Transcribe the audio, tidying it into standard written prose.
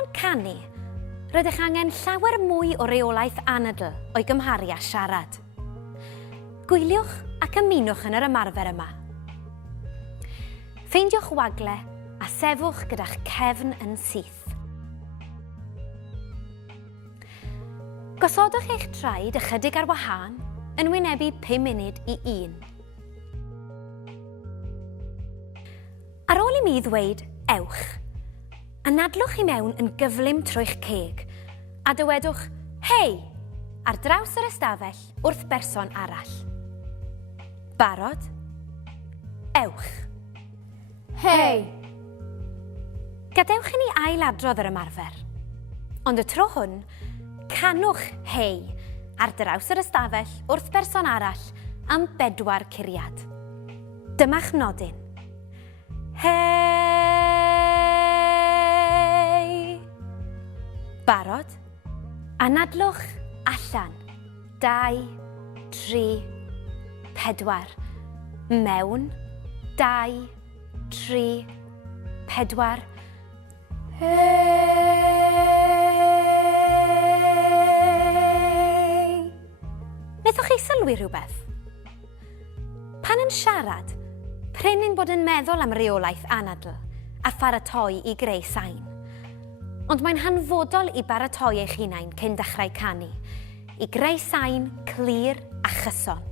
yn canu, rydych angen llawer mwy o reolaeth anadl o'i gymharu â siarad. Gwyliwch ac ymunwch yn yr ymarfer yma. Ffeindiwch wagle a sefwch gyda'ch cefn yn syth. Gosodwch eich traed ychydig ar wahân yn wynebu 5 munud i 1. Ar ôl i mi ddweud ewch, anadlwch i mewn yn gyflym trwy'ch ceg a dywedwch hei ar draws yr ystafell wrth berson arall. Barod? Ewch. Hei! Gadewch i ni ailadrodd yr ymarfer. Ond y tro hwn, canwch hei ar draws yr ystafell wrth berson arall am 4 curiad. Dyma'ch nodyn. Hei! Barod? Anadlwch allan. 2, 3, 4. Mewn. 2, 3, 4. Hei! Wnaethoch chi sylwi rhywbeth? Pan yn siarad, prin ein bod yn meddwl am reolaeth anadl a pharatoi i greu sain. Ond mae'n hanfodol i baratoi eich hunain cyn dechrau canu, i greu sain clir a chyson.